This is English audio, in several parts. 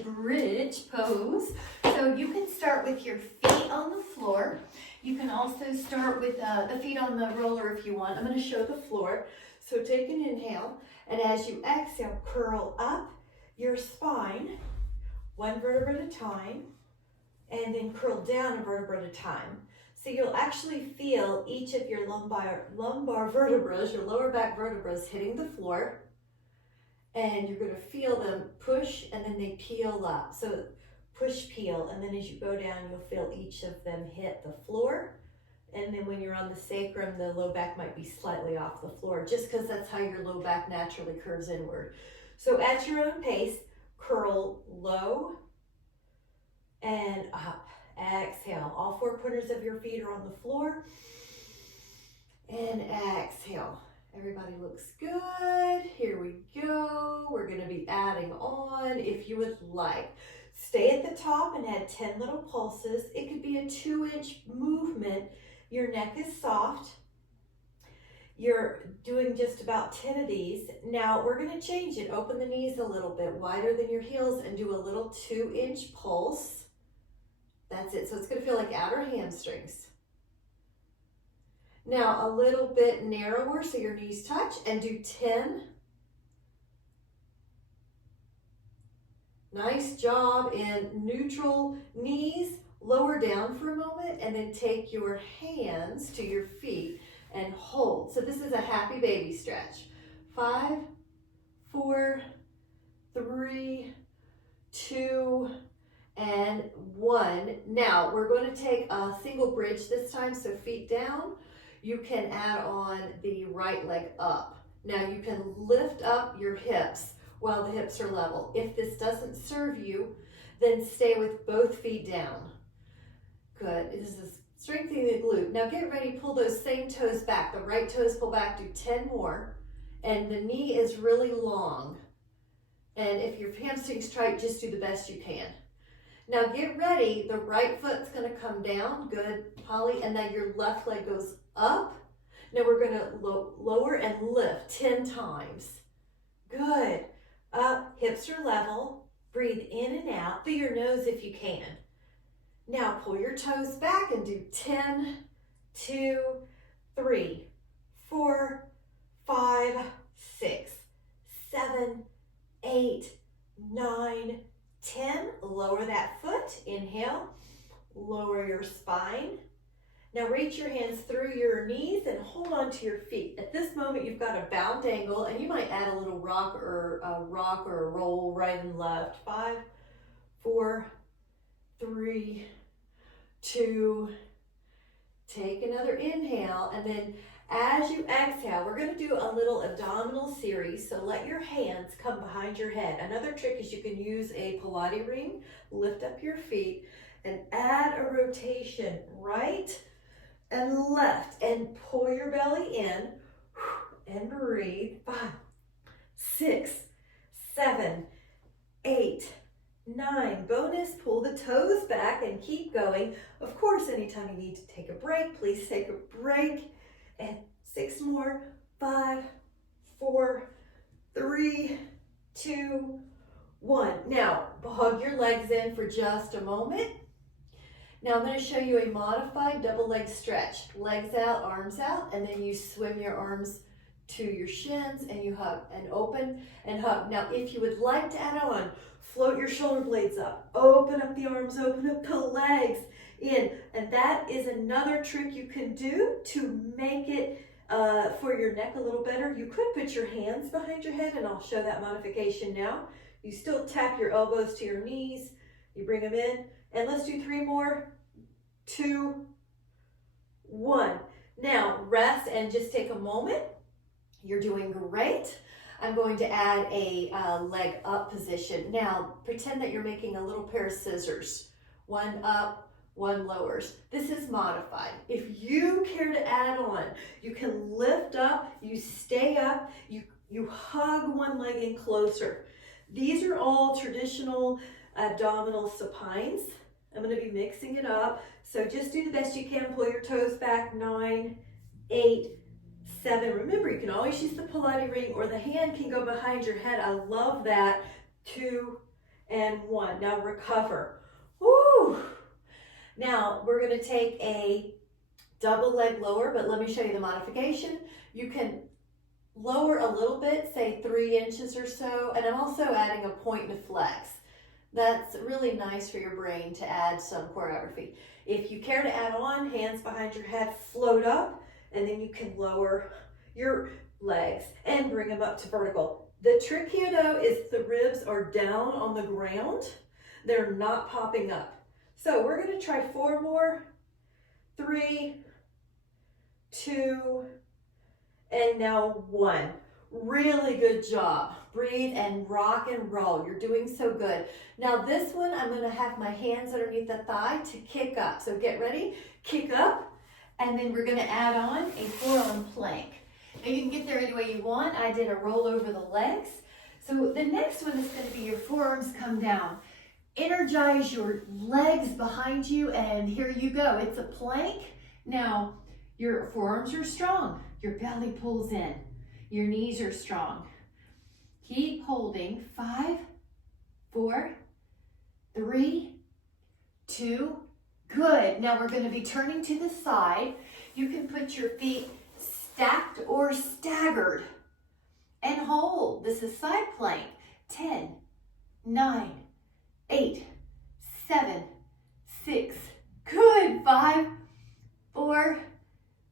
a bridge pose. So you can start with your feet on the floor. You can also start with the feet on the roller if you want. I'm going to show the floor. So take an inhale, and as you exhale, curl up your spine, one vertebra at a time, and then curl down a vertebra at a time. So you'll actually feel each of your lumbar vertebrae, your lower back vertebrae hitting the floor, and you're going to feel them push and then they peel up. So push, peel, and then as you go down, you'll feel each of them hit the floor. And then when you're on the sacrum, the low back might be slightly off the floor, just because that's how your low back naturally curves inward. So at your own pace, curl low and up. Exhale. All four corners of your feet are on the floor. And exhale. Everybody looks good. Here we go. We're going to be adding on if you would like. Stay at the top and add 10 little pulses. It could be a 2-inch movement. Your neck is soft. You're doing just about 10 of these. Now we're going to change it. Open the knees a little bit wider than your heels and do a little 2-inch pulse. That's it. So it's going to feel like outer hamstrings. Now a little bit narrower so your knees touch, and do 10. Nice job in neutral knees. Lower down for a moment and then take your hands to your feet and hold. So this is a happy baby stretch. 5, 4, 3, 2, and 1. Now we're going to take a single bridge this time, so feet down. You can add on the right leg up. Now you can lift up your hips while the hips are level. If this doesn't serve you, then stay with both feet down. Good. This is strengthening the glute. Now get ready, pull those same toes back. The right toes pull back, do 10 more. And the knee is really long. And if your hamstring's tight, just do the best you can. Now get ready, the right foot's gonna come down, good, Holly, and then your left leg goes up. Now we're gonna lower and lift 10 times. Good, up, hips are level, breathe in and out, through your nose if you can. Now pull your toes back and do 10, 2, 3, 4, 5, 6, 7, 8, 9, 10. Lower that foot. Inhale. Lower your spine. Now reach your hands through your knees and hold on to your feet. At this moment, you've got a bound angle, and you might add a little rock or a roll right and left. 5, 4, 3, 2. Take another inhale, and then as you exhale, we're going to do a little abdominal series. So let your hands come behind your head. Another trick is you can use a Pilates ring, lift up your feet, and add a rotation right and left, and pull your belly in and breathe. 5, 6, 7, 8, 9. Bonus, pull the toes back and keep going. Of course, anytime you need to take a break, please take a break. And 6 more. 5, 4, 3, 2, 1. Now, hug your legs in for just a moment. Now I'm going to show you a modified double leg stretch. Legs out, arms out, and then you swim your arms to your shins and you hug and open and hug. Now, if you would like to add on, float your shoulder blades up, open up the arms, open up the legs in. And that is another trick you can do to make it for your neck a little better. You could put your hands behind your head, and I'll show that modification now. You still tap your elbows to your knees, you bring them in, and let's do 3 more. 2, 1. Now rest and just take a moment. You're doing great. I'm going to add a leg up position. Now pretend that you're making a little pair of scissors. One up, one lowers. This is modified. If you care to add on, you can lift up, you stay up, you hug one leg in closer. These are all traditional abdominal supines. I'm going to be mixing it up. So just do the best you can. Pull your toes back. 9, 8, 7. Remember, you can always use the Pilates ring, or the hand can go behind your head. I love that. 2 and 1. Now recover. Woo! Now we're going to take a double leg lower, but let me show you the modification. You can lower a little bit, say 3 inches or so, and I'm also adding a point to flex. That's really nice for your brain to add some choreography. If you care to add on, hands behind your head, float up, and then you can lower your legs and bring them up to vertical. The trick here though is the ribs are down on the ground. They're not popping up. So we're going to try 4 more. 3, 2, and now 1. Really good job. Breathe and rock and roll. You're doing so good. Now this one, I'm going to have my hands underneath the thigh to kick up. So get ready, kick up, and then we're going to add on a forearm plank. Now you can get there any way you want. I did a roll over the legs. So the next one is going to be your forearms come down. Energize your legs behind you, and here you go. It's a plank. Now your forearms are strong. Your belly pulls in. Your knees are strong. Keep holding. 5, 4, 3, 2. Good. Now we're going to be turning to the side. You can put your feet stacked or staggered and hold. This is side plank. 10, 9, 8, 7, 6. Good. 5, 4,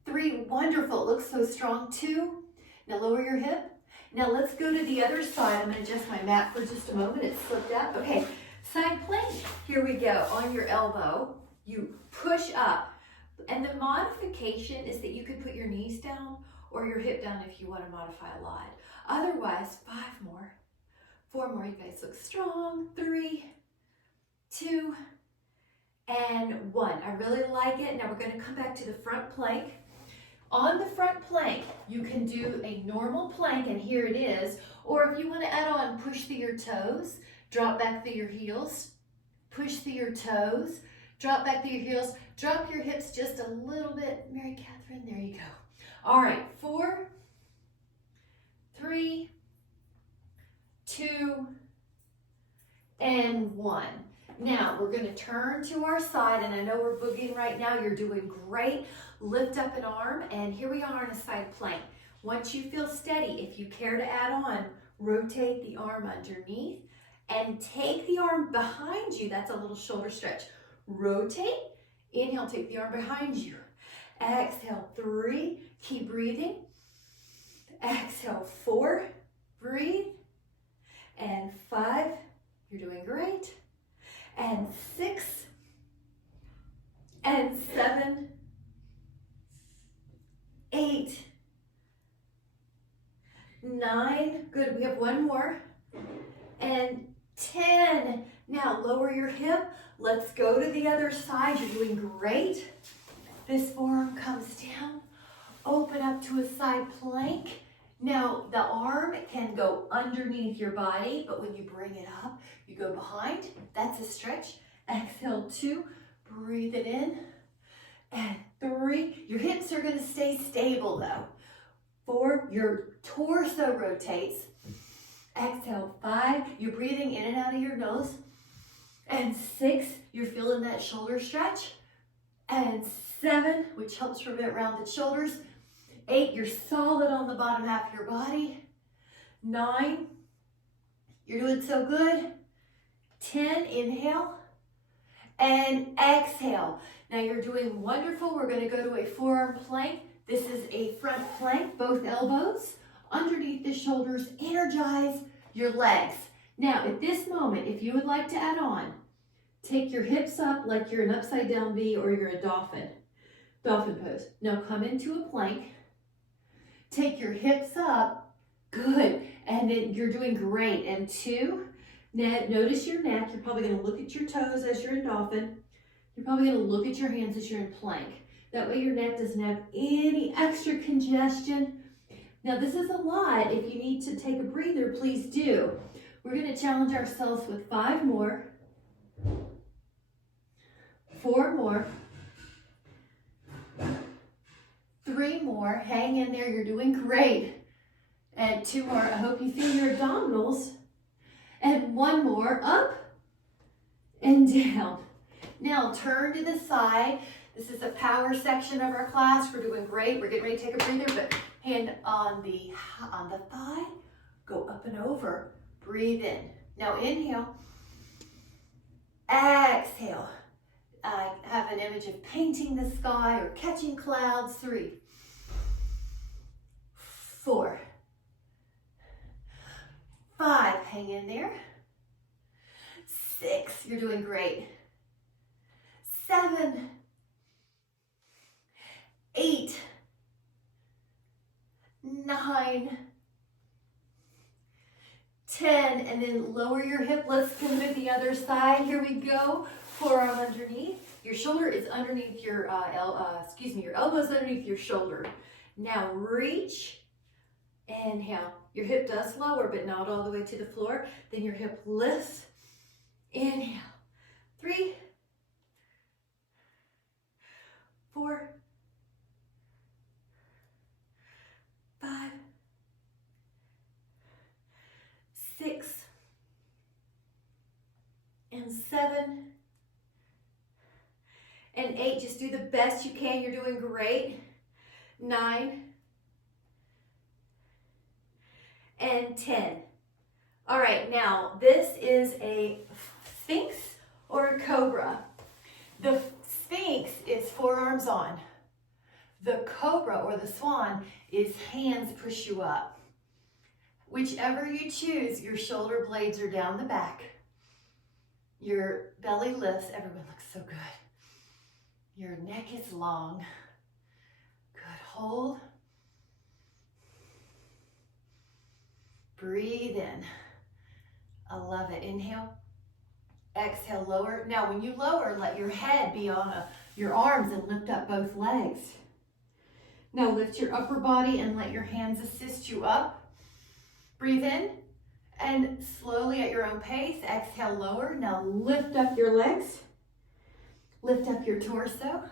3. Wonderful. Looks so strong. 2. Now lower your hip. Now let's go to the other side. I'm going to adjust my mat for just a moment. It slipped out. Okay. Side plank. Here we go. On your elbow, you push up. And the modification is that you could put your knees down or your hip down if you want to modify a lot. Otherwise, 5 more. 4 more. You guys look strong. 3, 2, and 1. I really like it. Now we're going to come back to the front plank. On the front plank, you can do a normal plank, and here it is. Or if you want to add on, push through your toes, drop back through your heels, push through your toes, drop back through your heels, drop your hips just a little bit. Mary Catherine, there you go. All right, 4, 3, 2, and 1. Now, we're going to turn to our side, and I know we're boogieing right now. You're doing great. Lift up an arm, and here we are in a side plank. Once you feel steady, if you care to add on, rotate the arm underneath and take the arm behind you. That's a little shoulder stretch. Rotate. Inhale, take the arm behind you. Exhale, 3. Keep breathing. Exhale, 4. Breathe. And 5. You're doing great. And 6, and 7, 8, 9, good, we have 1 more, and 10. Now lower your hip, let's go to the other side. You're doing great. This forearm comes down, open up to a side plank. Now the arm can go underneath your body, but when you bring it up, you go behind. That's a stretch. Exhale, 2, breathe it in. And 3, your hips are gonna stay stable though. 4, your torso rotates. Exhale, 5, you're breathing in and out of your nose. And 6, you're feeling that shoulder stretch. And 7, which helps prevent rounded shoulders. 8, you're solid on the bottom half of your body. 9, you're doing so good. 10, inhale. And exhale. Now you're doing wonderful. We're going to go to a forearm plank. This is a front plank, both elbows underneath the shoulders. Energize your legs. Now at this moment, if you would like to add on, take your hips up like you're an upside down V or you're a dolphin. Dolphin pose. Now come into a plank. Take your hips up. Good. And then you're doing great. And 2, notice your neck. You're probably going to look at your toes as you're in dolphin. You're probably going to look at your hands as you're in plank. That way your neck doesn't have any extra congestion. Now this is a lot. If you need to take a breather, please do. We're going to challenge ourselves with 5 more. 4 more. 3 more. Hang in there. You're doing great. And 2 more. I hope you feel your abdominals. And 1 more. Up. and down. Now turn to the side. This is a power section of our class. We're doing great. We're getting ready to take a breather, but hand on the thigh, go up and over. Breathe in. Now inhale. Exhale. I have an image of painting the sky or catching clouds. 3, 4, 5. Hang in there. 6. You're doing great. 7, 8, 9, 10, and then lower your hip. Let's come to the other side. Here we go. Forearm underneath. Your shoulder is underneath your, your elbow's underneath your shoulder. Now reach. Inhale. Your hip does lower, but not all the way to the floor. Then your hip lifts. Inhale. 3, 4, 5, 6, and 7, and 8. Just do the best you can. You're doing great. 9, and 10. All right, now this is a Sphinx or a Cobra. The Sphinx is forearms on. The Cobra or the Swan is hands push you up. Whichever you choose, your shoulder blades are down the back. Your belly lifts. Everyone looks so good. Your neck is long. Good. Hold. Breathe in. I love it. Inhale. Exhale, lower. Now, when you lower, let your head be on your arms and lift up both legs. Now, lift your upper body and let your hands assist you up. Breathe in and slowly at your own pace, exhale, lower. Now, lift up your legs. Lift up your torso.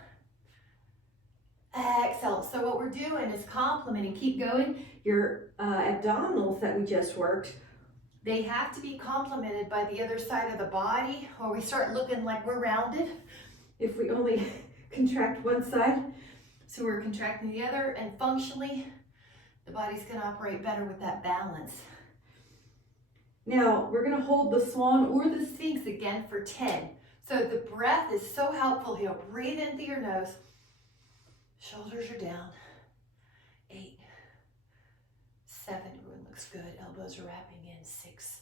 Exhale. So what we're doing is complementing. Keep going. Your abdominals that we just worked, they have to be complemented by the other side of the body, or we start looking like we're rounded if we only contract one side. So we're contracting the other, and functionally, the body's going to operate better with that balance. Now, we're going to hold the Swan or the Sphinx again for 10. So the breath is so helpful here. Breathe in through your nose. Shoulders are down. 8, 7, everyone looks good. Elbows are wrapping in. 6,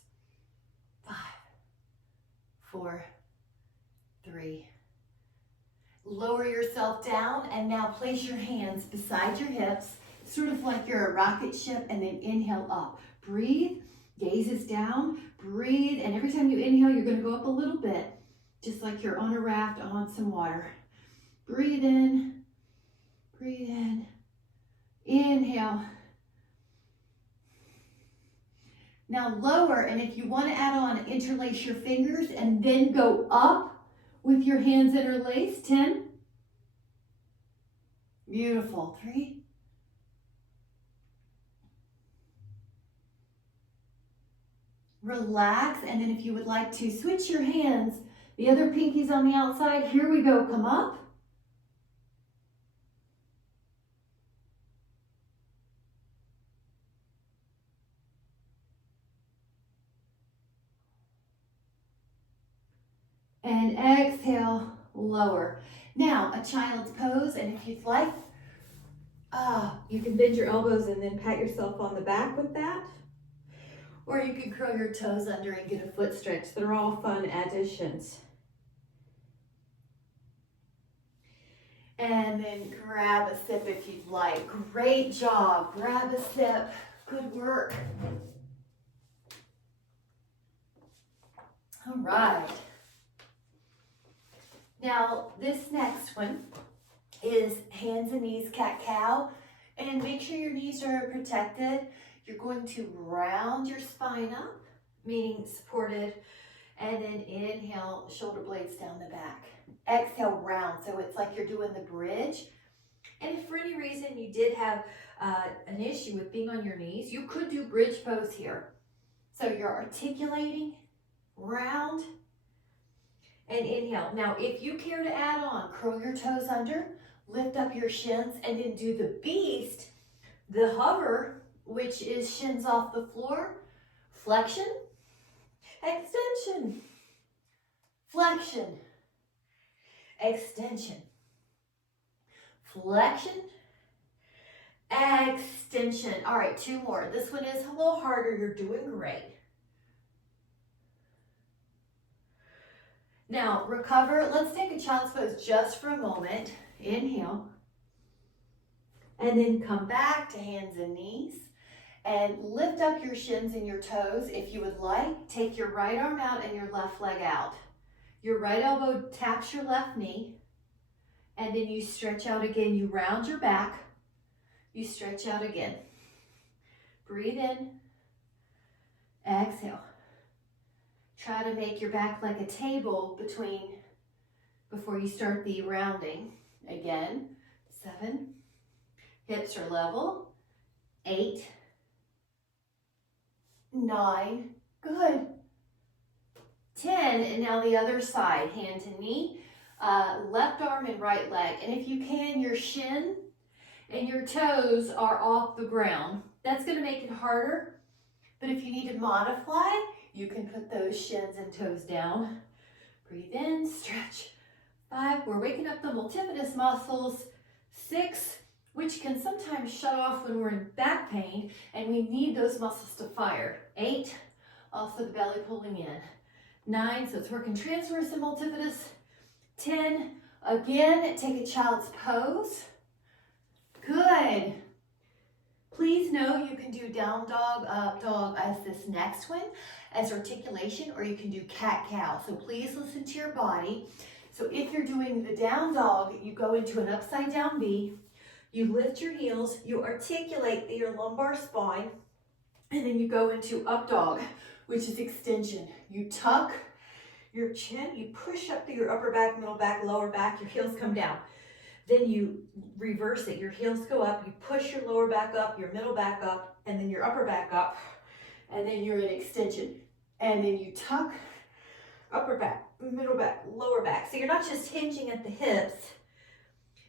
5, 4, 3. Lower yourself down and now place your hands beside your hips, sort of like you're a rocket ship, and then inhale up. Breathe, gaze is down, breathe, and every time you inhale, you're going to go up a little bit, just like you're on a raft on some water. Breathe in, inhale. Now lower, and if you want to add on, interlace your fingers and then go up with your hands interlaced. 10. Beautiful. 3. Relax, and then if you would like to switch your hands, the other pinky's on the outside. Here we go. Come up. And exhale, lower. Now, a child's pose, and if you'd like, you can bend your elbows and then pat yourself on the back with that. Or you can curl your toes under and get a foot stretch. They're all fun additions. And then grab a sip if you'd like. Great job. Grab a sip. Good work. All right. Now, this next one is hands and knees, cat-cow. And make sure your knees are protected. You're going to round your spine up, meaning supported. And then inhale, shoulder blades down the back. Exhale, round. So it's like you're doing the bridge. And if for any reason you did have an issue with being on your knees, you could do bridge pose here. So you're articulating, round, and inhale. Now, if you care to add on, curl your toes under, lift up your shins, and then do the beast, the hover, which is shins off the floor, flexion, extension, flexion, extension, flexion, extension. All right, 2 more. This one is a little harder. You're doing great. Now, recover. Let's take a child's pose just for a moment. Inhale. And then come back to hands and knees. And lift up your shins and your toes. If you would like, take your right arm out and your left leg out. Your right elbow taps your left knee. And then you stretch out again. You round your back. You stretch out again. Breathe in. Exhale. Try to make your back like a table before you start the rounding. Again, 7. Hips are level. 8. 9. Good. 10. And now the other side. Hand to knee. Left arm and right leg. And if you can, your shin and your toes are off the ground. That's going to make it harder. But if you need to modify, you can put those shins and toes down. Breathe in, stretch. 5, we're waking up the multifidus muscles. 6, which can sometimes shut off when we're in back pain, and we need those muscles to fire. 8, also the belly pulling in. 9, so it's working transverse and multifidus. 10, again, take a child's pose. Good. Please know you can do down dog, up dog as this next one, as articulation, or you can do cat-cow. So please listen to your body. So if you're doing the down dog, you go into an upside down V, you lift your heels, you articulate your lumbar spine, and then you go into up dog, which is extension. You tuck your chin, you push up to your upper back, middle back, lower back, your heels come down. Then you reverse it. Your heels go up, you push your lower back up, your middle back up, and then your upper back up, and then you're in extension. And then you tuck, upper back, middle back, lower back. So you're not just hinging at the hips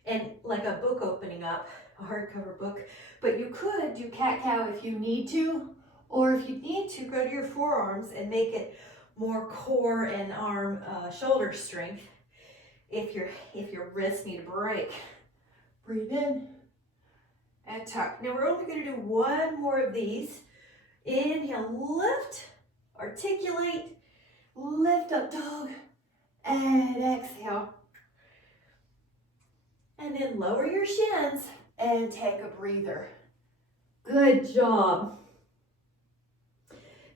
and like a book opening up, a hardcover book, but you could do cat-cow if you need to, or if you need to, go to your forearms and make it more core and arm, shoulder strength. If your wrists need a break, breathe in and tuck. Now we're only going to do 1 more of these. Inhale, lift, articulate, lift up dog, and exhale. And then lower your shins and take a breather. Good job.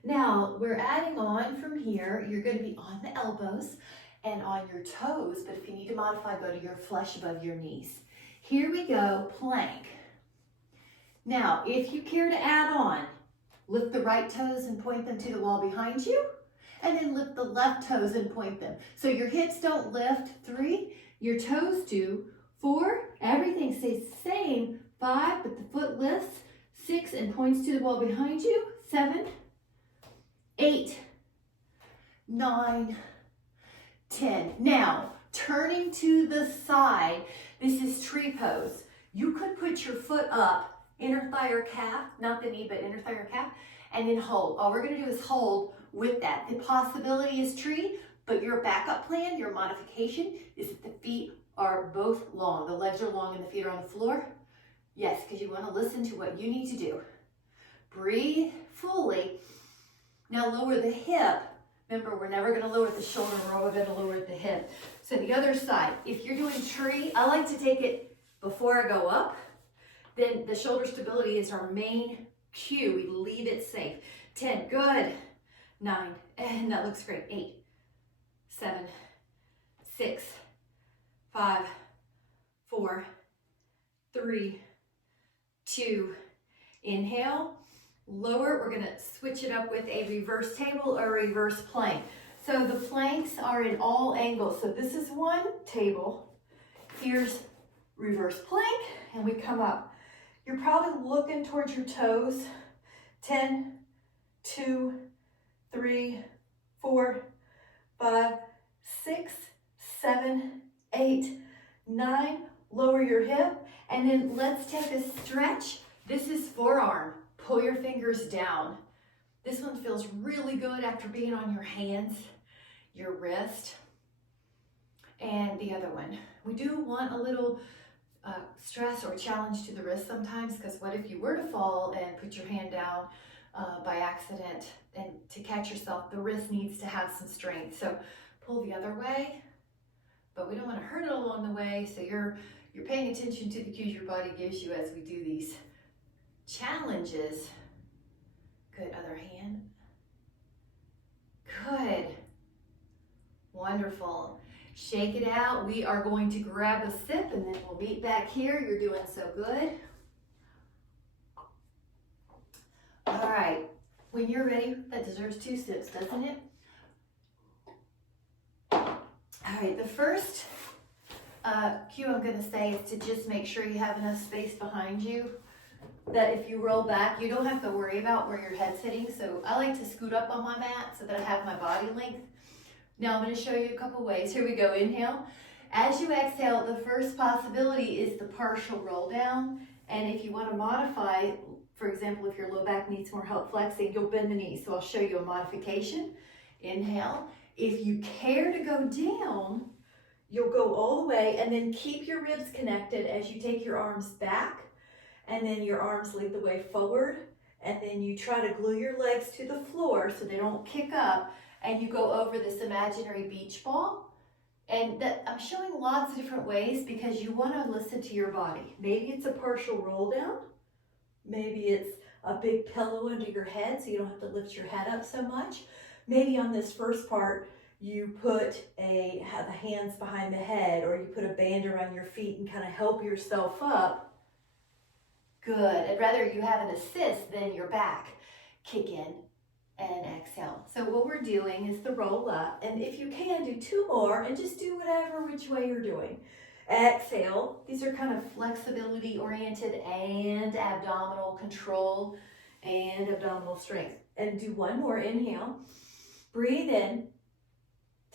Now we're adding on from here. You're going to be on the elbows and on your toes, but if you need to modify, go to your flesh above your knees. Here we go, plank. Now, if you care to add on, lift the right toes and point them to the wall behind you, and then lift the left toes and point them. So your hips don't lift. 3, your toes do. 4, everything stays the same. 5, but the foot lifts. 6, and points to the wall behind you. 7, 8, 9, 10. Now, turning to the side, this is tree pose. You could put your foot up, inner thigh or calf, not the knee, but inner thigh or calf, and then hold. All we're going to do is hold with that. The possibility is tree, but your backup plan, your modification, is that the feet are both long. The legs are long and the feet are on the floor. Yes, because you want to listen to what you need to do. Breathe fully. Now lower the hip. Remember, we're never going to lower the shoulder, we're always going to lower the hip. So the other side, if you're doing tree, I like to take it before I go up. Then the shoulder stability is our main cue. We leave it safe. 10, good. 9, and that looks great. 8, 7, 6, 5, 4, 3, 2, inhale. Lower, we're going to switch it up with a reverse table or reverse plank. So the planks are in all angles. So this is one table. Here's reverse plank, and we come up. You're probably looking towards your toes. 10, 2, 3, 4, 5, 6, 9, lower your hip, and then let's take a stretch. This is forearm. Pull your fingers down. This one feels really good after being on your hands, your wrist, and the other one. We do want a little stress or challenge to the wrist sometimes, because what if you were to fall and put your hand down by accident, and to catch yourself, the wrist needs to have some strength. So pull the other way, but we don't want to hurt it along the way, so you're paying attention to the cues your body gives you as we do these challenges. Good, other hand. Good. Wonderful. Shake it out. We are going to grab a sip and then we'll meet back here. You're doing so good. All right. When you're ready, that deserves 2 sips, doesn't it? All right. The first cue I'm going to say is to just make sure you have enough space behind you that if you roll back, you don't have to worry about where your head's hitting. So I like to scoot up on my mat so that I have my body length. Now I'm going to show you a couple ways. Here we go. Inhale. As you exhale, the first possibility is the partial roll down. And if you want to modify, for example, if your low back needs more help flexing, you'll bend the knees. So I'll show you a modification. Inhale. If you care to go down, you'll go all the way and then keep your ribs connected as you take your arms back, and then your arms lead the way forward, and then you try to glue your legs to the floor so they don't kick up, and you go over this imaginary beach ball. And that I'm showing lots of different ways because you want to listen to your body. Maybe it's a partial roll down. Maybe it's a big pillow under your head so you don't have to lift your head up so much. Maybe on this first part, you have the hands behind the head, or you put a band around your feet and kind of help yourself up. Good. I'd rather you have an assist than your back kick in and exhale. So what we're doing is the roll up, and if you can, do 2 more and just do whatever which way you're doing. Exhale. These are kind of flexibility oriented and abdominal control and abdominal strength. And do 1 more. Inhale. Breathe in.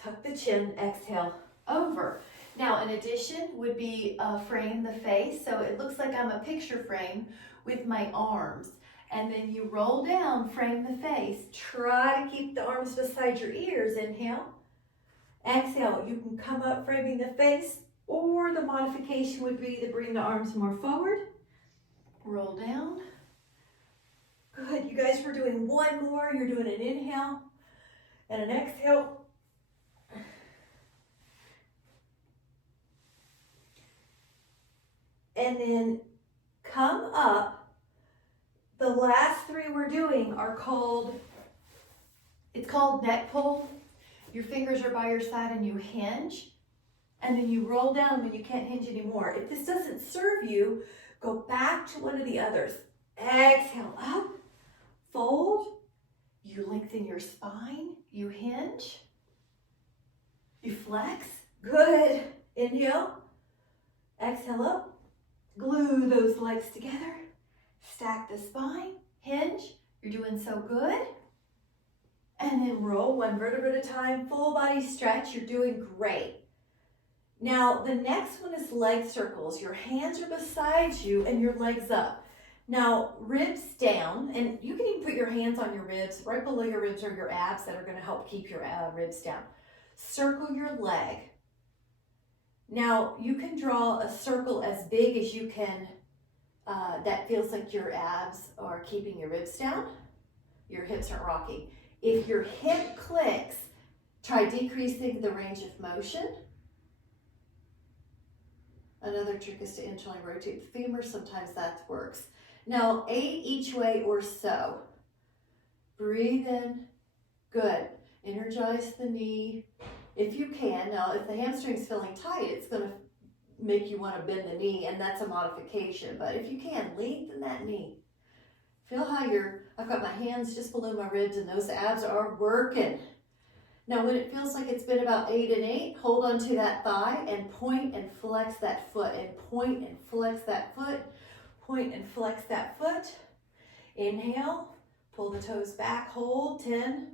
Tuck the chin. Exhale. Over. Now, in addition would be frame the face. So it looks like I'm a picture frame with my arms. And then you roll down, frame the face. Try to keep the arms beside your ears. Inhale. Exhale. You can come up framing the face, or the modification would be to bring the arms more forward. Roll down. Good. You guys were doing 1 more. You're doing an inhale and an exhale. And then come up. The last 3 we're doing are called neck pull. Your fingers are by your side and you hinge. And then you roll down when you can't hinge anymore. If this doesn't serve you, go back to one of the others. Exhale up, fold. You lengthen your spine. You hinge. You flex. Good. Inhale. Exhale up. Glue those legs together. Stack the spine. Hinge. You're doing so good. And then roll 1 vertebra at a time. Full body stretch. You're doing great. Now, the next one is leg circles. Your hands are beside you and your legs up. Now, ribs down, and you can even put your hands on your ribs. Right below your ribs are your abs that are going to help keep your ribs down. Circle your leg. Now, you can draw a circle as big as you can that feels like your abs are keeping your ribs down. Your hips aren't rocking. If your hip clicks, try decreasing the range of motion. Another trick is to internally rotate the femur. Sometimes that works. Now, 8 each way or so. Breathe in. Good. Energize the knee if you can. Now, if the hamstring's feeling tight, it's going to make you want to bend the knee, and that's a modification. But if you can, lengthen that knee. Feel how I've got my hands just below my ribs, and those abs are working. Now, when it feels like it's been about 8 and 8, hold on to that thigh and point and flex that foot, and point and flex that foot, point and flex that foot. Inhale, pull the toes back, hold 10.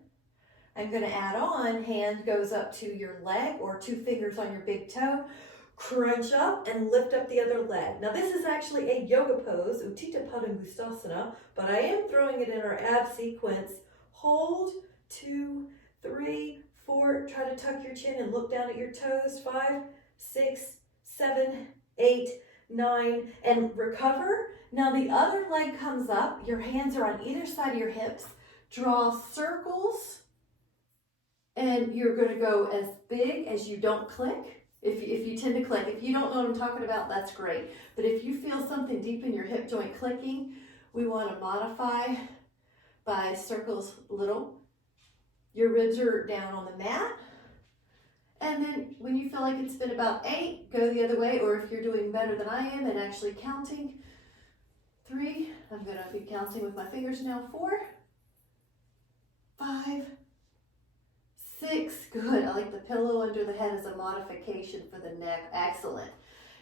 I'm going to add on, hand goes up to your leg or 2 fingers on your big toe. Crunch up and lift up the other leg. Now this is actually a yoga pose, Utthita Padangusthasana, but I am throwing it in our ab sequence. Hold, 2, 3, 4. Try to tuck your chin and look down at your toes. 5, 6, 7, 8, 9, and recover. Now the other leg comes up. Your hands are on either side of your hips. Draw circles, and you're going to go as big as you don't click. If you tend to click, if you don't know what I'm talking about, that's great. But if you feel something deep in your hip joint clicking, we want to modify by circles little. Your ribs are down on the mat. And then when you feel like it's been about 8, go the other way. Or if you're doing better than I am and actually counting, 3, I'm going to be counting with my fingers now, 4, 5, 6, good. I like the pillow under the head as a modification for the neck. Excellent.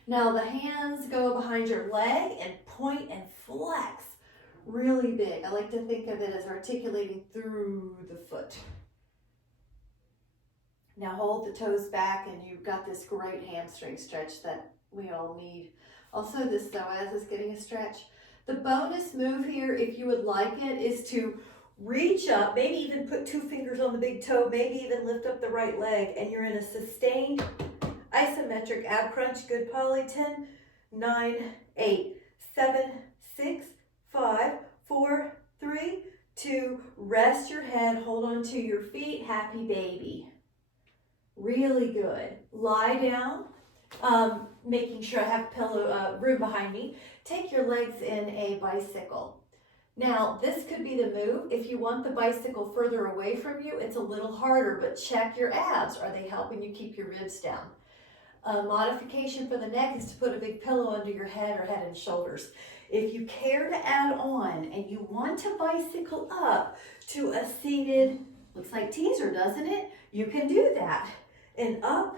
Now the hands go behind your leg and point and flex really big. I like to think of it as articulating through the foot. Now hold the toes back and you've got this great hamstring stretch that we all need. Also this psoas is getting a stretch. The bonus move here, if you would like it, is to reach up, maybe even put 2 fingers on the big toe, maybe even lift up the right leg, and you're in a sustained isometric ab crunch. Good, Polly. 10, 9, 8, 7, 6, 5, 4, 3, 2. Rest your head, hold on to your feet. Happy baby. Really good. Lie down, making sure I have pillow room behind me. Take your legs in a bicycle. Now, this could be the move. If you want the bicycle further away from you, it's a little harder, but check your abs. Are they helping you keep your ribs down? A modification for the neck is to put a big pillow under your head or head and shoulders. If you care to add on and you want to bicycle up to a seated, looks like teaser, doesn't it? You can do that. And up,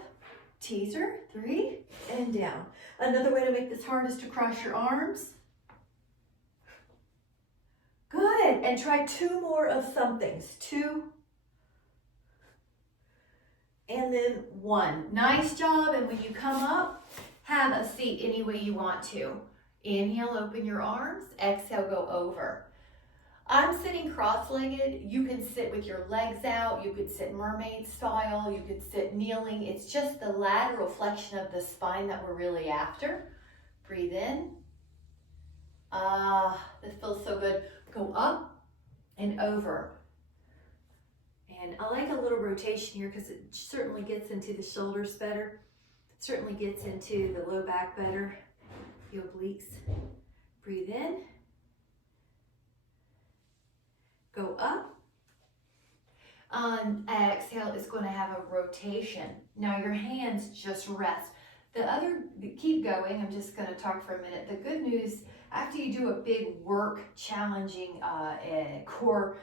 teaser, 3, and down. Another way to make this hard is to cross your arms. Good, and try 2 more of somethings. 2, and then 1. Nice job, and when you come up, have a seat any way you want to. Inhale, open your arms. Exhale, go over. I'm sitting cross-legged. You can sit with your legs out. You could sit mermaid style. You could sit kneeling. It's just the lateral flexion of the spine that we're really after. Breathe in. This feels so good. Go up and over. And I like a little rotation here because it certainly gets into the shoulders better. Certainly gets into the low back better. The obliques. Breathe in. Go up. On exhale, it's going to have a rotation. Now your hands just rest. Keep going. I'm just going to talk for a minute. The good news, after you do a big work, challenging core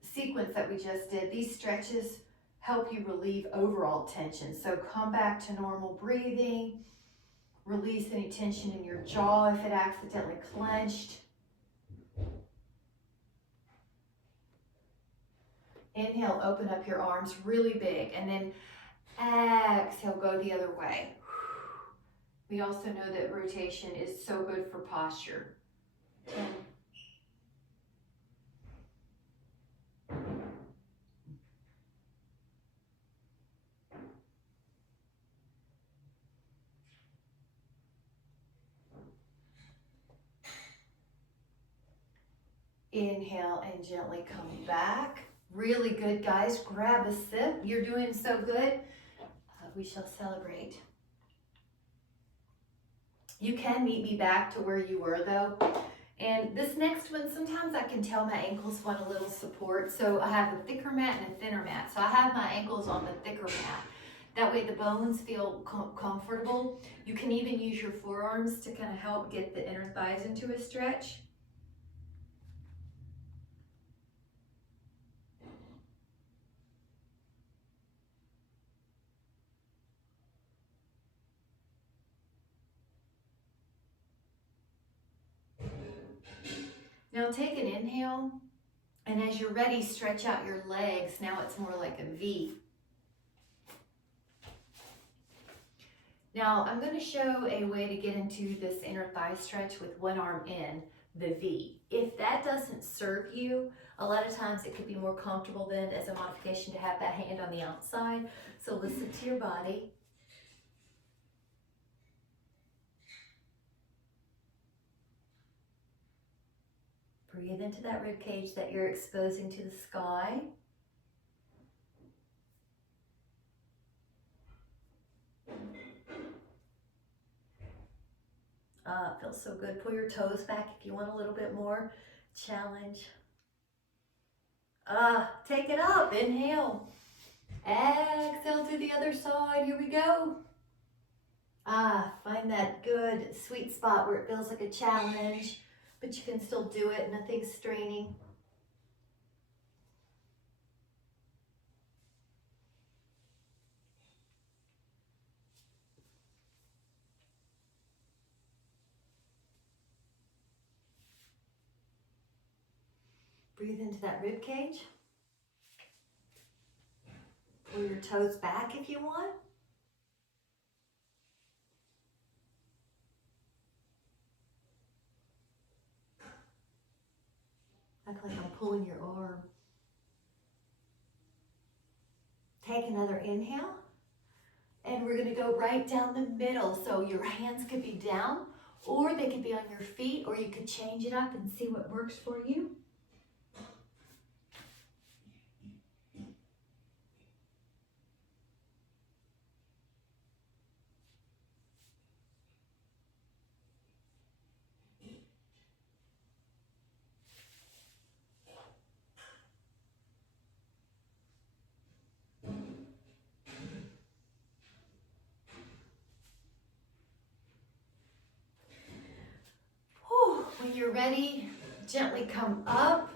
sequence that we just did, these stretches help you relieve overall tension. So come back to normal breathing. Release any tension in your jaw if it accidentally clenched. Inhale, open up your arms really big, and then exhale, go the other way. We also know that rotation is so good for posture. 10. Inhale and gently come back. Really good, guys. Grab a sip. You're doing so good. We shall celebrate. You can meet me back to where you were, though. And this next one, sometimes I can tell my ankles want a little support. So I have a thicker mat and a thinner mat. So I have my ankles on the thicker mat. That way the bones feel comfortable. You can even use your forearms to kind of help get the inner thighs into a stretch. Now take an inhale, and as you're ready, stretch out your legs. Now it's more like a V. Now I'm going to show a way to get into this inner thigh stretch with one arm in the V. If that doesn't serve you, a lot of times it could be more comfortable then as a modification to have that hand on the outside. So listen to your body. Breathe into that rib cage that you're exposing to the sky. It feels so good. Pull your toes back if you want a little bit more challenge. Take it up. Inhale. Exhale to the other side. Here we go. Find that good sweet spot where it feels like a challenge, but you can still do it. Nothing's straining. Breathe into that rib cage. Pull your toes back if you want. Act like I'm pulling your arm. Take another inhale. And we're going to go right down the middle. So your hands could be down, or they could be on your feet, or you could change it up and see what works for you. When you're ready, gently come up.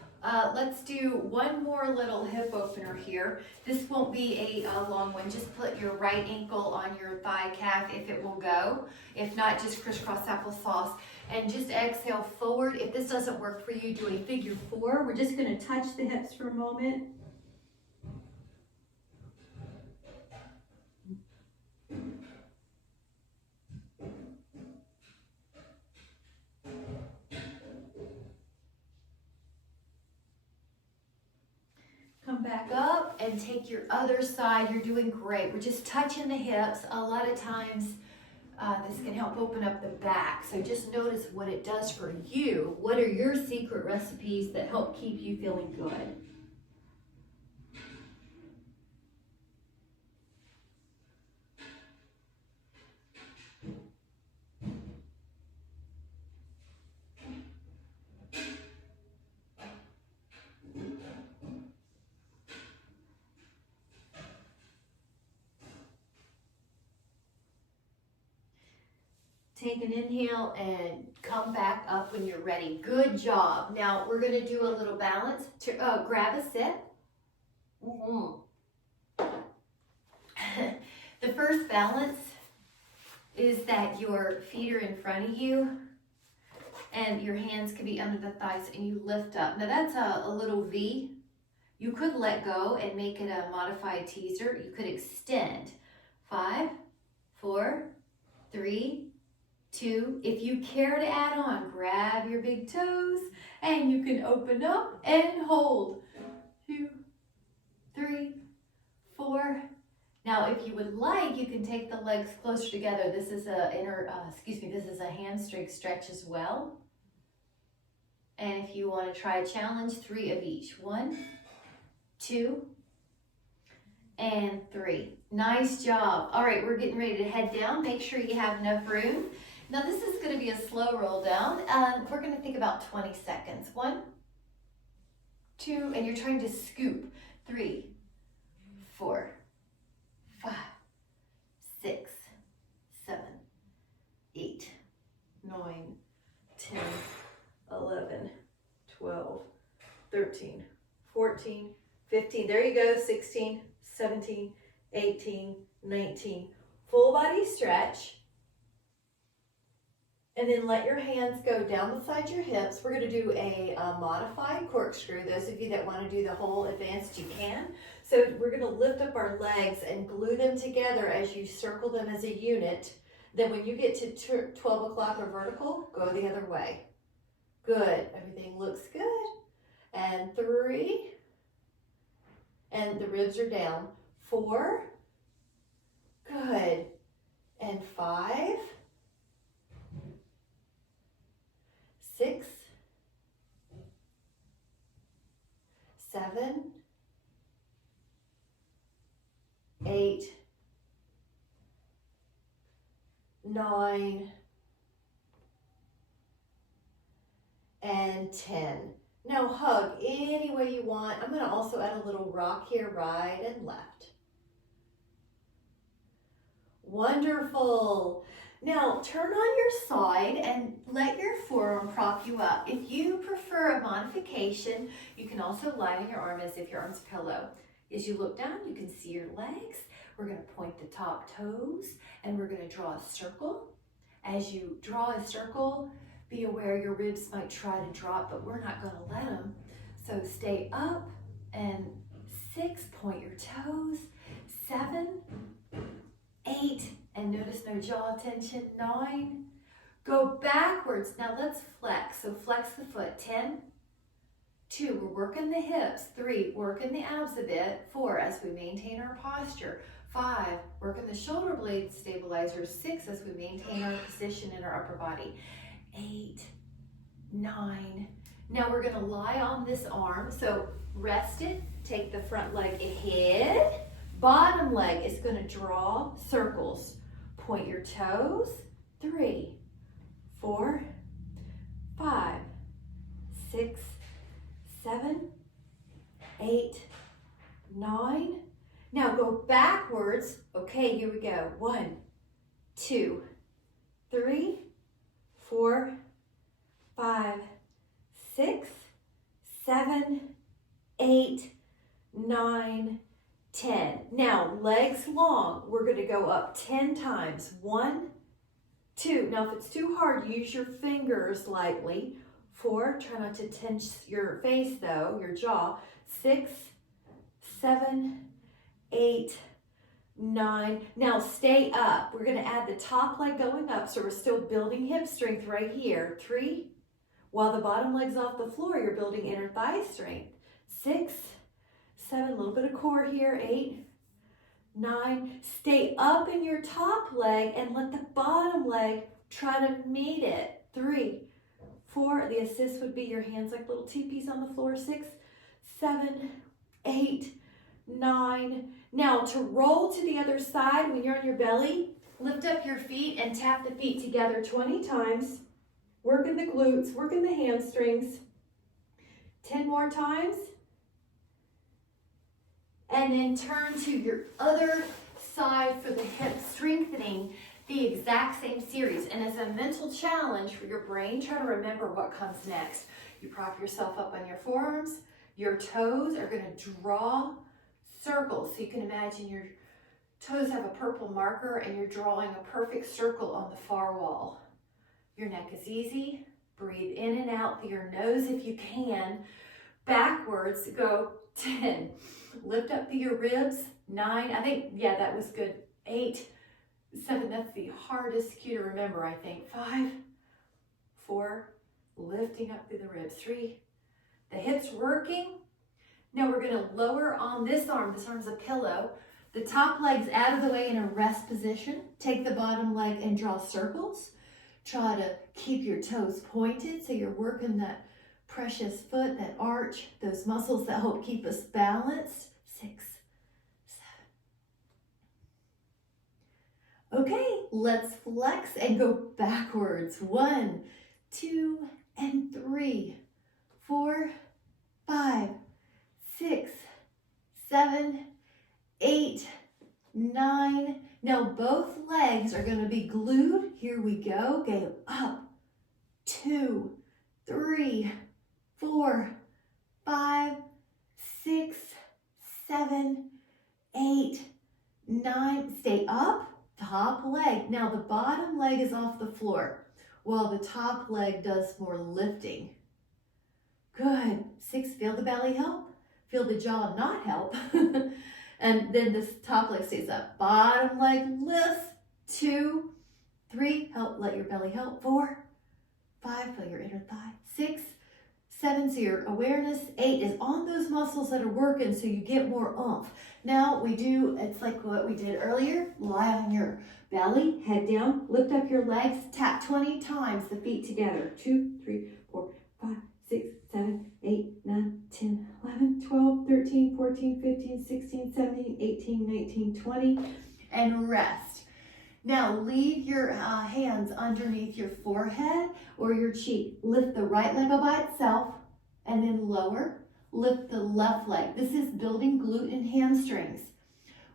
Let's do one more little hip opener here. This won't be a long one. Just put your right ankle on your thigh calf if it will go. If not, just crisscross applesauce. And just exhale forward. If this doesn't work for you, do a figure four. We're just going to touch the hips for a moment. Come back up and take your other side. You're doing great. We're just touching the hips. A lot of times this can help open up the back. So just notice what it does for you. What are your secret recipes that help keep you feeling good? Take an inhale and come back up when you're ready. Good job. Now we're going to do a little balance. Grab a sit. The first balance is that your feet are in front of you and your hands can be under the thighs and you lift up. Now that's a little V. You could let go and make it a modified teaser. You could extend. 5, 4, 3, 2. If you care to add on, grab your big toes and you can open up and hold. 2, 3, 4. Now, if you would like, you can take the legs closer together. This is this is a hamstring stretch as well. And if you want to try a challenge, 3 of each. 1, 2, and 3. Nice job. All right, we're getting ready to head down. Make sure you have enough room. Now this is going to be a slow roll down. We're going to think about 20 seconds. 1, 2, and you're trying to scoop. 3, 4, 5, 6, 7, 8, 9, 10, 11, 12, 13, 14, 15. There you go. 16, 17, 18, 19. Full body stretch. And then let your hands go down beside your hips. We're going to do a modified corkscrew. Those of you that want to do the whole advanced, you can. So we're going to lift up our legs and glue them together as you circle them as a unit. Then when you get to 12 o'clock or vertical, go the other way. Good. Everything looks good. And 3. And the ribs are down. 4. Good. And 5. 6. 7. 8. 9. And 10. Now hug any way you want. I'm going to also add a little rock here, right and left. Wonderful. Now turn on your side and let your forearm prop you up. If you prefer a modification, you can also lie on your arm as if your arm's a pillow. As you look down, you can see your legs. We're going to point the top toes and we're going to draw a circle. As you draw a circle, be aware your ribs might try to drop, but we're not going to let them. So stay up, and 6, point your toes, 7, 8, and notice no jaw tension, 9, go backwards. Now let's flex. So flex the foot, 10, 2, we're working the hips, 3, working the abs a bit, 4, as we maintain our posture, 5, working the shoulder blade stabilizer, 6, as we maintain our position in our upper body, 8, 9. Now we're going to lie on this arm. So rest it, take the front leg ahead. Bottom leg is going to draw circles. Point your toes. 3, 4, 5, 6, 7, 8, 9. Now go backwards. Okay, here we go. 1, 2, 3, 4, 5, 6, 7, 8, 9, 10. Now legs long. We're going to go up 10 times. 1, 2. Now if it's too hard, use your fingers lightly. 4. Try not to tense your face though, your jaw. 6, 7, 8, 9. Now stay up. We're going to add the top leg going up, so we're still building hip strength right here. 3. While the bottom leg's off the floor, you're building inner thigh strength. 6, 7, a little bit of core here. 8, 9. Stay up in your top leg and let the bottom leg try to meet it. 3, 4. The assist would be your hands like little teepees on the floor. 6, 7, 8, 9. Now to roll to the other side, when you're on your belly, lift up your feet and tap the feet together 20 times. Working the glutes, working the hamstrings. 10 more times. And then turn to your other side for the hip strengthening, the exact same series. And as a mental challenge for your brain, try to remember what comes next. You prop yourself up on your forearms. Your toes are going to draw circles. So you can imagine your toes have a purple marker and you're drawing a perfect circle on the far wall. Your neck is easy. Breathe in and out through your nose if you can. Backwards, go 10. Lift up through your ribs. 9. I think, yeah, that was good. 8, 7. That's the hardest cue to remember, I think. 5, 4. Lifting up through the ribs. 3. The hips working. Now we're going to lower on this arm. This arm's a pillow. The top leg's out of the way in a rest position. Take the bottom leg and draw circles. Try to keep your toes pointed so you're working that precious foot, that arch, those muscles that help keep us balanced. 6, 7. Okay, let's flex and go backwards. 1, 2, and 3, 4, 5, 6, 7, 8, 9. Now both legs are going to be glued. Here we go. Go up. 2, 3, 4, 5, 6, 7, 8, 9. Stay up. Top leg. Now the bottom leg is off the floor while the top leg does more lifting. Good. 6, feel the belly help. Feel the jaw not help. And then this top leg stays up. Bottom leg lifts. 2, 3, let your belly help. 4, 5, feel your inner thigh. 6, 7, so your awareness. 8 is on those muscles that are working so you get more oomph. Now it's like what we did earlier. Lie on your belly, head down, lift up your legs, tap 20 times the feet together. 2, 3, 4, 5, 6, 7, 8, 9, 10, 11, 12, 13, 14, 15, 16, 17, 18, 19, 20, and rest. Now leave your hands underneath your forehead or your cheek. Lift the right leg up by itself and then lower. Lift the left leg. This is building glute and hamstrings.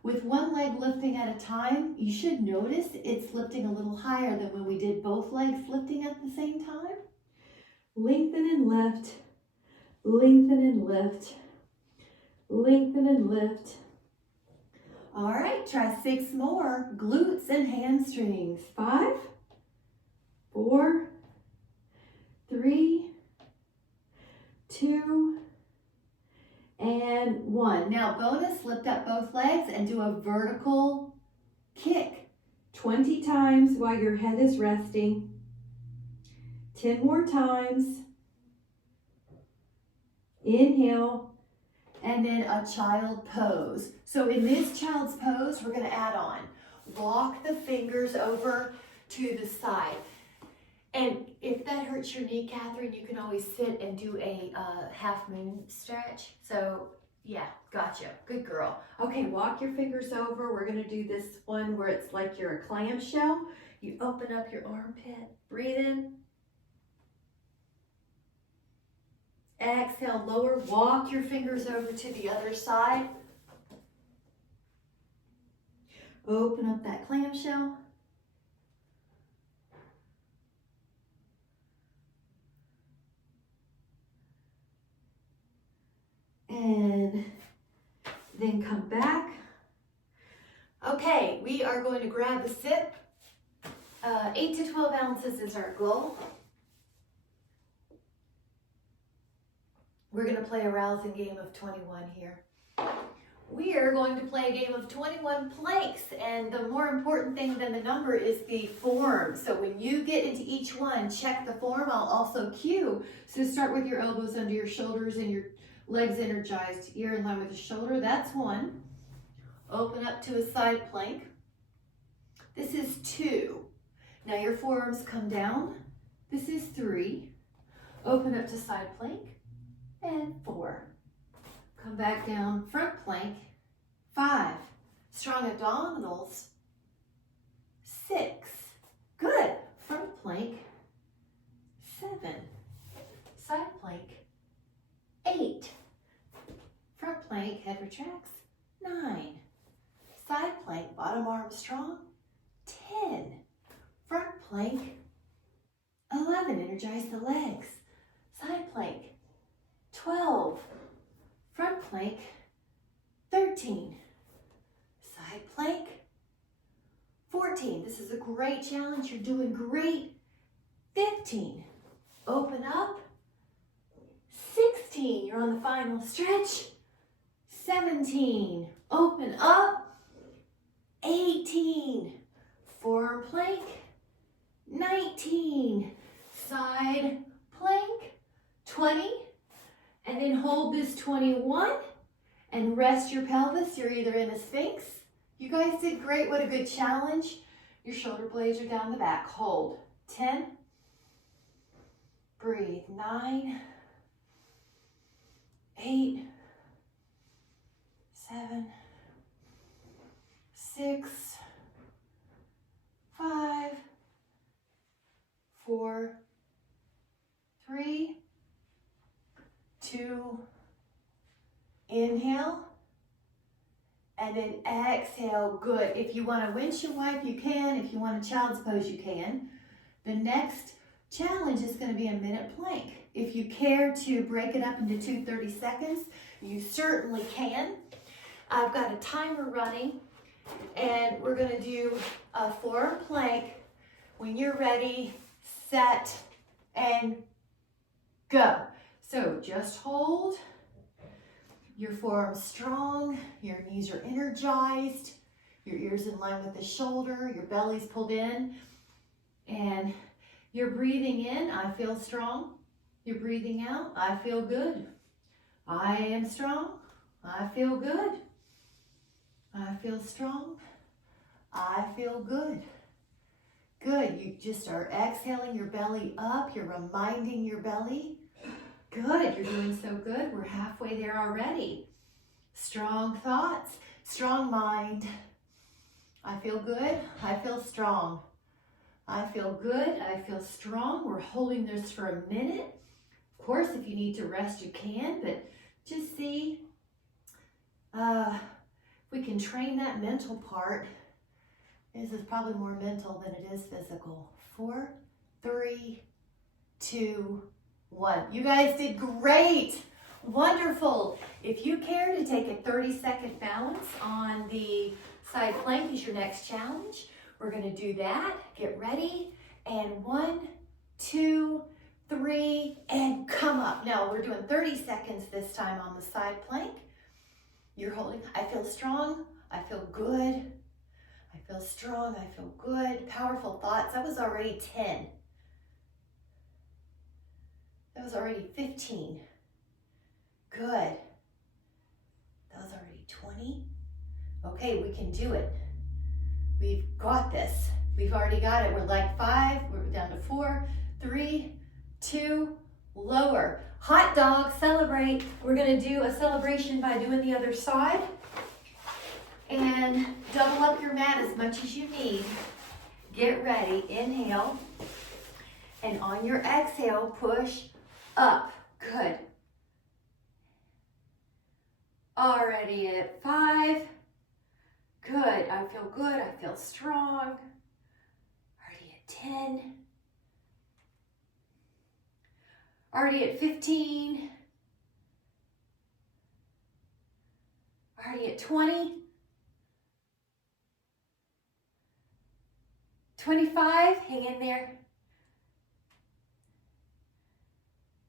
With one leg lifting at a time, you should notice it's lifting a little higher than when we did both legs lifting at the same time. Lengthen and lift, lengthen and lift, lengthen and lift. All right, try 6 more. Glutes and hamstrings. 5, 4, 3, 2, and 1. Now bonus, lift up both legs and do a vertical kick 20 times while your head is resting. 10 more times. Inhale. And then a child pose. So in this child's pose, we're going to add on. Walk the fingers over to the side. And if that hurts your knee, Catherine, you can always sit and do a half moon stretch. So yeah, gotcha. Good girl. Okay, walk your fingers over. We're going to do this one where it's like you're a clamshell. You open up your armpit, breathe in. Exhale, lower, walk your fingers over to the other side. Open up that clamshell. And then come back. Okay, we are going to grab a sip. 8 to 12 ounces is our goal. We're going to play a rousing game of 21 here. We are going to play a game of 21 planks, and the more important thing than the number is the form. So when you get into each one, check the form. I'll also cue. So start with your elbows under your shoulders and your legs energized, ear in line with the shoulder. That's 1. Open up to a side plank. This is 2. Now your forearms come down. This is 3. Open up to side plank. And 4. Come back down, front plank. 5. Strong abdominals. 6. Good. Front plank. 7. Side plank. 8. Front plank, head retracts. 9. Side plank, bottom arm strong. 10. Front plank. 11. Energize the legs. Side plank. 12, front plank. 13, side plank. 14, this is a great challenge, you're doing great. 15, open up. 16, you're on the final stretch. 17, open up. 18, forearm plank. 19, side plank. 20, and then hold this 21 and rest your pelvis. You're either in a Sphinx. You guys did great. What a good challenge. Your shoulder blades are down the back. Hold. 10. Breathe. 9. 8. 7. 6. 5. 4. 3. 2, inhale, and then exhale. Good. If you want to windshield wipe, you can. If you want a child's pose, you can. The next challenge is going to be a minute plank. If you care to break it up into 2 30 seconds, you certainly can. I've got a timer running, and we're going to do a forearm plank. When you're ready, set, and go. So just hold, your forearms strong, your knees are energized, your ears in line with the shoulder, your belly's pulled in. And you're breathing in, I feel strong. You're breathing out, I feel good. I am strong, I feel good. I feel strong, I feel good. Good, you just are exhaling your belly up, you're reminding your belly. Good, you're doing so good. We're halfway there already. Strong thoughts, strong mind. I feel good, I feel strong. I feel good, I feel strong. We're holding this for a minute. Of course, if you need to rest, you can, but just see if we can train that mental part. This is probably more mental than it is physical. 4, 3, 2, 1. You guys did great. Wonderful. If you care to take a 30-second balance on the side plank as your next challenge, we're going to do that. Get ready. And 1, 2, 3, and come up. Now we're doing 30 seconds this time on the side plank. You're holding, I feel strong, I feel good. I feel strong, I feel good. Powerful thoughts. That was already 10. That was already 15. Good. That was already 20. Okay, we can do it. We've got this. We've already got it. We're like 5, we're down to 4, 3, 2, lower. Hot dog, celebrate. We're gonna do a celebration by doing the other side. And double up your mat as much as you need. Get ready, inhale. And on your exhale, push up. Good. Already at 5. Good, I feel good, I feel strong. Already at 10. Already at 15. Already at 20. 25, hang in there.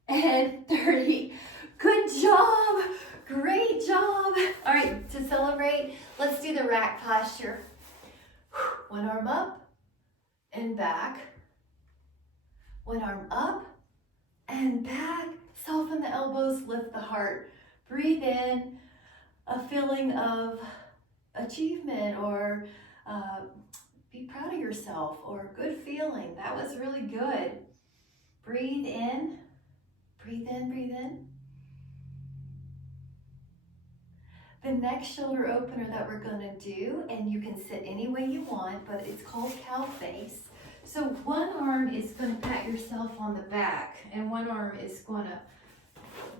And 30. Good job. Great job. All right, to celebrate, let's do the rack posture. One arm up and back. One arm up and back. Soften the elbows, lift the heart. Breathe in a feeling of achievement or be proud of yourself or good feeling. That was really good. Breathe in, breathe in, breathe in. The next shoulder opener that we're going to do, and you can sit any way you want, but it's called cow face. So one arm is going to pat yourself on the back, and one arm is going to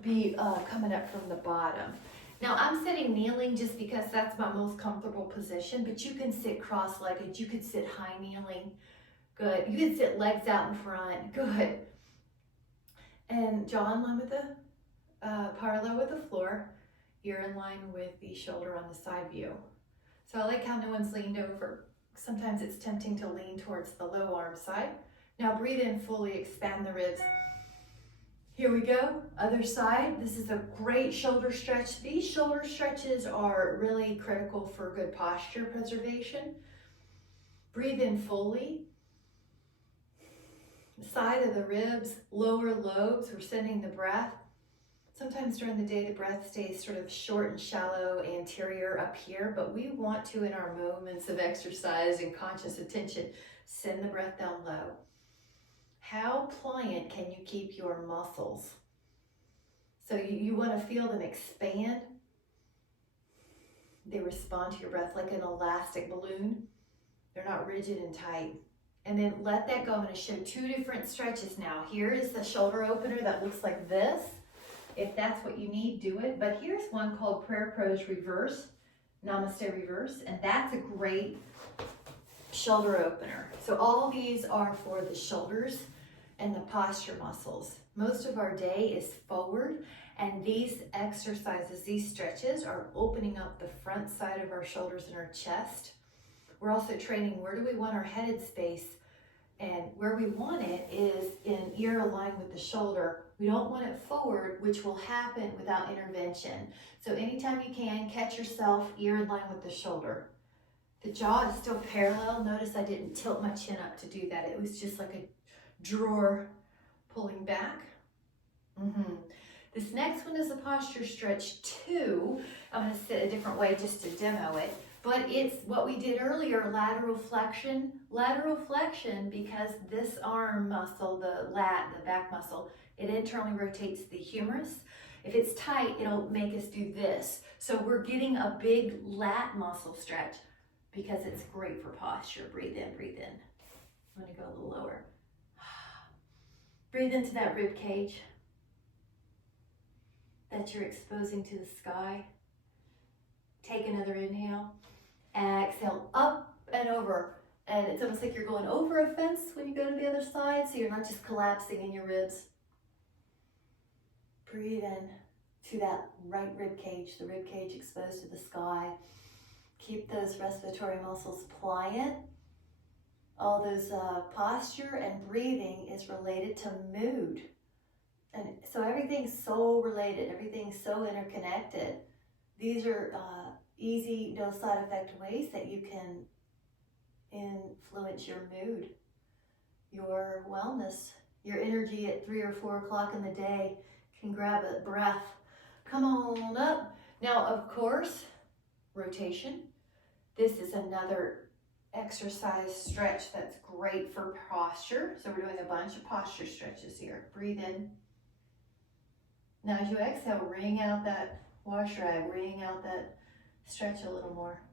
be coming up from the bottom. Now I'm sitting kneeling just because that's my most comfortable position, but you can sit cross-legged, you could sit high kneeling, good. You could sit legs out in front, good. And jaw in line with the, parallel with the floor, ear in line with the shoulder on the side view. So I like how no one's leaned over. Sometimes it's tempting to lean towards the low arm side. Now breathe in fully, expand the ribs. Here we go, other side. This is a great shoulder stretch. These shoulder stretches are really critical for good posture preservation. Breathe in fully. Side of the ribs, lower lobes, we're sending the breath. Sometimes during the day, the breath stays sort of short and shallow, anterior up here, but we want to, in our moments of exercise and conscious attention, send the breath down low. How pliant can you keep your muscles? So you want to feel them expand. They respond to your breath like an elastic balloon. They're not rigid and tight. And then let that go. I'm going to show 2 different stretches now. Here is the shoulder opener that looks like this. If that's what you need, do it. But here's one called Prayer Pose Reverse, Namaste Reverse, and that's a great shoulder opener. So all these are for the shoulders and the posture muscles. Most of our day is forward, and these exercises, these stretches are opening up the front side of our shoulders and our chest. We're also training where do we want our headed space, and where we want it is in ear aligned with the shoulder. We don't want it forward, which will happen without intervention. So anytime you can, catch yourself ear in line with the shoulder. The jaw is still parallel. Notice I didn't tilt my chin up to do that. It was just like a drawer pulling back. This next one is a posture stretch 2. I'm going to sit a different way just to demo it. But it's what we did earlier, lateral flexion. Lateral flexion because this arm muscle, the lat, the back muscle, it internally rotates the humerus. If it's tight, it'll make us do this. So we're getting a big lat muscle stretch because it's great for posture. Breathe in, breathe in. I'm going to go a little lower. Breathe into that rib cage that you're exposing to the sky. Take another inhale. Exhale, up and over. And it's almost like you're going over a fence when you go to the other side, so you're not just collapsing in your ribs. Breathe in to that right rib cage, the rib cage exposed to the sky. Keep those respiratory muscles pliant. All those posture and breathing is related to mood. And so everything's so related, everything's so interconnected. These are easy, no side effect ways that you can influence your mood, your wellness, your energy at 3 or 4 o'clock in the day. Can grab a breath. Come on up. Now, of course, rotation. This is another exercise stretch that's great for posture. So we're doing a bunch of posture stretches here. Breathe in. Now as you exhale, wring out that wash rag, wring out that stretch a little more.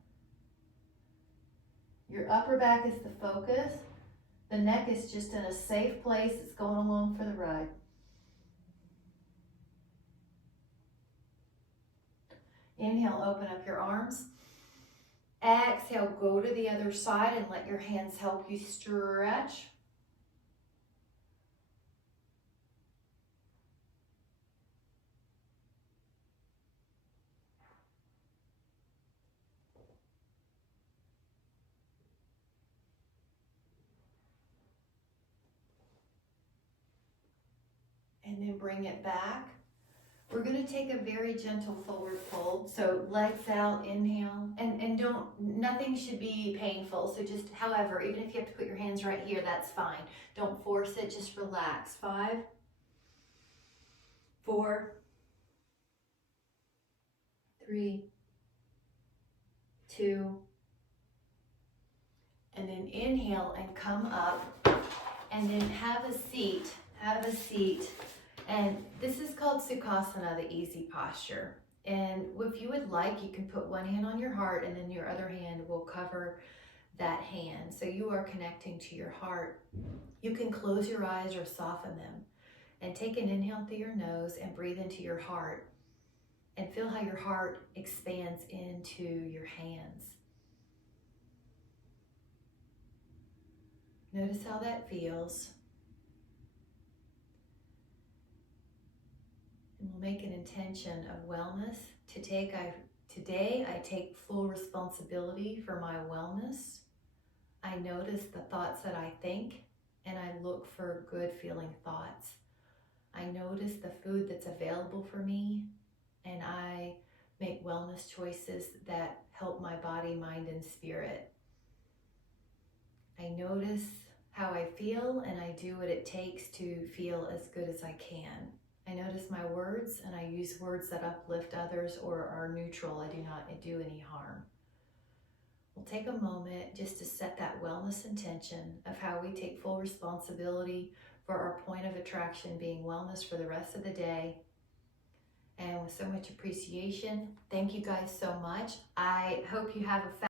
Your upper back is the focus. The neck is just in a safe place. It's going along for the ride. Inhale, open up your arms. Exhale, go to the other side and let your hands help you stretch. And then bring it back. We're going to take a very gentle forward fold. So legs out, inhale, and nothing should be painful. So just, however, even if you have to put your hands right here, that's fine. Don't force it, just relax. 5, 4, 3, 2, and then inhale and come up, and then have a seat. And this is called Sukhasana, the easy posture. And if you would like, you can put one hand on your heart and then your other hand will cover that hand. So you are connecting to your heart. You can close your eyes or soften them and take an inhale through your nose and breathe into your heart and feel how your heart expands into your hands. Notice how that feels. And we'll make an intention of wellness. Today I take full responsibility for my wellness. I notice the thoughts that I think and I look for good feeling thoughts. I notice the food that's available for me and I make wellness choices that help my body, mind, and spirit. I notice how I feel and I do what it takes to feel as good as I can. I notice my words and I use words that uplift others or are neutral. I do not do any harm. We'll take a moment just to set that wellness intention of how we take full responsibility for our point of attraction being wellness for the rest of the day. And with so much appreciation, thank you guys so much. I hope you have a